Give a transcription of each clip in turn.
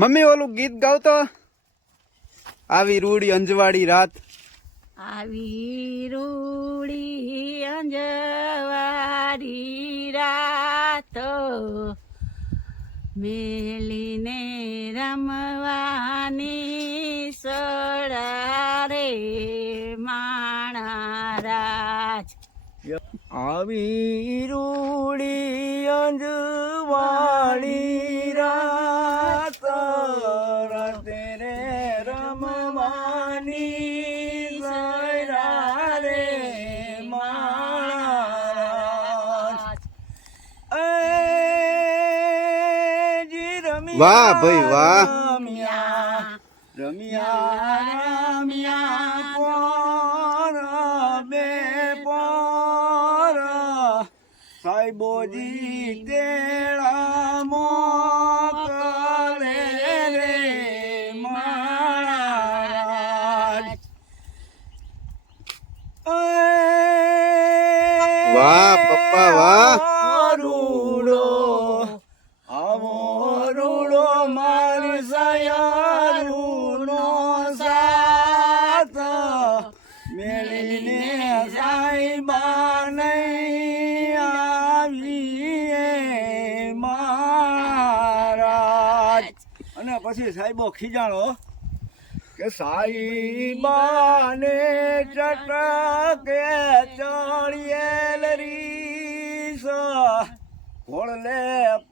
Mummy ઓલું ગીત ગાવતો, આવી રૂડી અંજવાળી રાત. આવી રૂડી અંજવાળી રાત મેલીને રમવાની સડા રે માણા રાજ. આવી રૂડી અંજવાળી રાત રાતે રે રમવાની સડા રે માણા. વાહ ભાઈ વાહ. રમ્યા પોર બે પોર સાહેબોજી તેડા મોકલે રે માણા. વાહ પપ્પા વાહ. રૂડો આવો રૂડો મારી સયારૂનો સાથ મેળીને સાહેબા નહીં આવીએ મહારાજ. અને પછી સાહેબો ખીજાણો કે સાહેબાને ચટકે ચડિયેલ રીસ ઘોડલે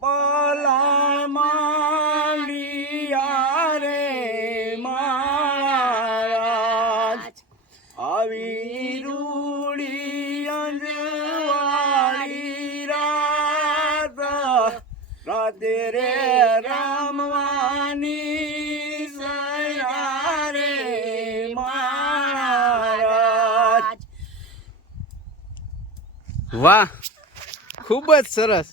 પલા માંડિયા રે મહારાજ. આવી રૂડી અંજવાળી રાત રાતે રે રામવાની સયા રે મહારાજ. વાહ, ખૂબ જ સરસ.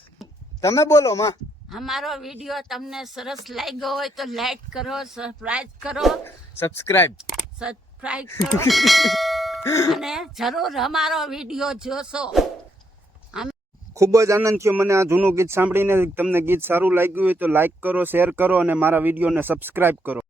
તમે બોલો માં. અમારો વિડીયો તમને સરસ લાગ્યો હોય તો લાઈક કરો, સબસ્ક્રાઇબ કરો અને જરૂર અમારો વિડીયો જોશો. ખૂબ જ આનંદ થયો મને આ જૂનું ગીત સાંભળીને. તમને ગીત સારું લાગ્યું હોય તો લાઈક કરો, શેર કરો અને મારા વિડીયોને સબસ્ક્રાઇબ કરો.